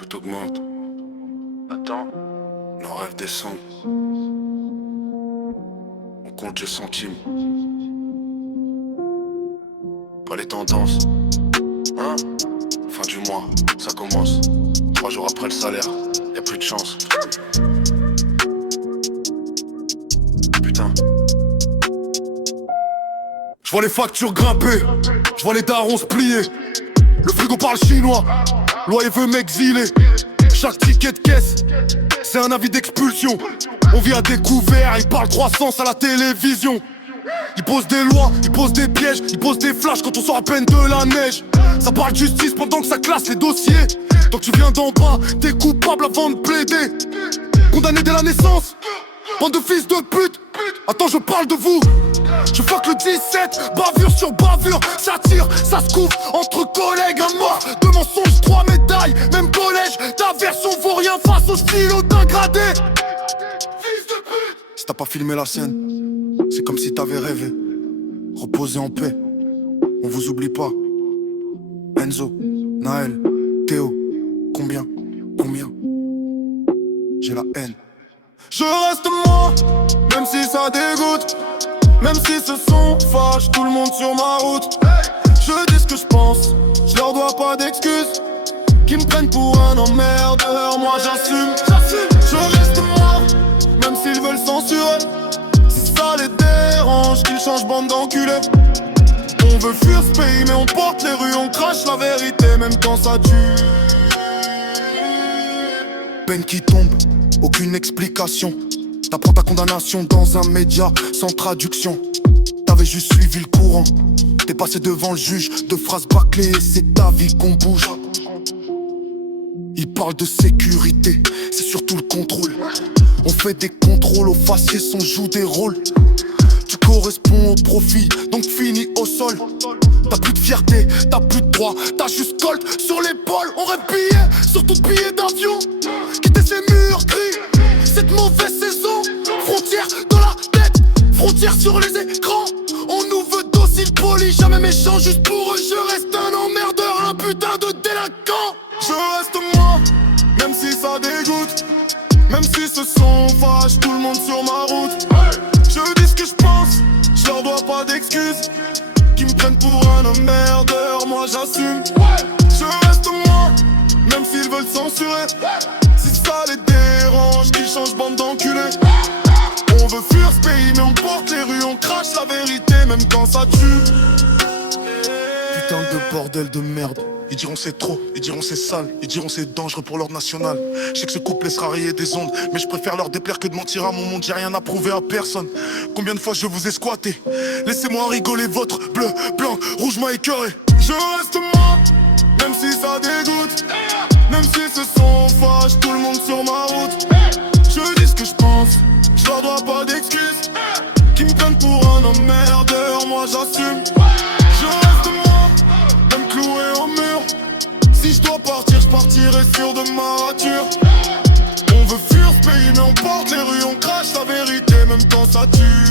Tout augmente. Attends. Nos rêves descendent. On compte les centimes. Pas les tendances. Hein? Fin du mois, ça commence. 3 jours après le salaire, y'a plus de chance. Putain. Je vois les factures grimper, je vois les darons se plier. Le frigo parle chinois, loyer veut m'exiler. Chaque ticket de caisse, c'est un avis d'expulsion. On vit à découvert, ils parlent croissance à la télévision. Ils posent des lois, ils posent des pièges, ils posent des flashs quand on sort à peine de la neige. Ça parle de justice pendant que ça classe les dossiers. Donc tu viens d'en bas, t'es coupable avant de plaider. Condamné dès la naissance, bande de fils de pute. Attends, je parle de vous. Je fuck le 17, bavure sur bavure. Ça tire, ça se couvre entre collègues. Un mort de mensonges, 3 médailles. Même collège, ta version vaut rien face au stylo dégradé. Fils de pute. Si t'as pas filmé la scène, c'est comme si t'avais rêvé. Reposez en paix, on vous oublie pas. Enzo, Naël, Théo, combien j'ai la haine. Je reste moi, même si ça dégoûte. Même si ce son fâche tout le monde sur ma route. Je dis ce que je pense, je leur dois pas d'excuses. Qu'ils me prennent pour un emmerdeur, moi j'assume. Je reste moi, même s'ils veulent censurer. Si ça les dérange, qu'ils changent bande d'enculés. On veut fuir ce pays mais on porte les rues, on crache la vérité même quand ça tue. Peine qui tombe, aucune explication. T'apprends ta condamnation dans un média sans traduction. T'avais juste suivi le courant. T'es passé devant le juge, de phrases bâclées et c'est ta vie qu'on bouge. Il parle de sécurité, c'est surtout le contrôle. On fait des contrôles aux faciès, on joue des rôles. Tu corresponds au profit, donc finis au sol. T'as plus de fierté, t'as plus de droit, t'as juste colt sur l'épaule. On rêve billet, surtout billet d'avion. Quitter ces murs gris, cette mauvaise saison. Frontières dans la tête, frontières sur les écrans. On nous veut docile, poli, jamais méchant. Juste pour eux, je reste un emmerdeur, un putain de délinquant. Je reste moi, même si ça dégoûte. Même si ce son fâche tout le monde sur ma route. Je dis ce que je pense, je leur dois pas d'excuses. Qu'ils me prennent pour un emmerdeur, moi j'assume. Je reste moi, même s'ils veulent censurer. Si ça les dérange, qu'ils changent bande d'enculés. On veut fuir ce pays mais on porte les rues, on crache la vérité même quand ça tue. Putain de bordel de merde. Ils diront c'est trop, ils diront c'est sale, ils diront c'est dangereux pour l'ordre national. Je sais que ce couple laissera rayer des ondes, mais je préfère leur déplaire que de mentir à mon monde. J'ai rien à prouver à personne. Combien de fois je vous ai squatté? Laissez-moi rigoler, votre bleu, blanc, rouge m'a écœuré. Je reste moi, même si ça dégoûte. Même si ce son fâche tout le monde sur ma route. Je dis ce que je pense, je leur dois pas d'excuses. Qu'ils me prennent pour un emmerdeur, moi j'assume. Je reste moi, même cloué au mur. Si je dois partir, je partirai sûr de ma rature. On veut fuir ce pays mais on porte les rues, on crache la vérité même quand ça tue.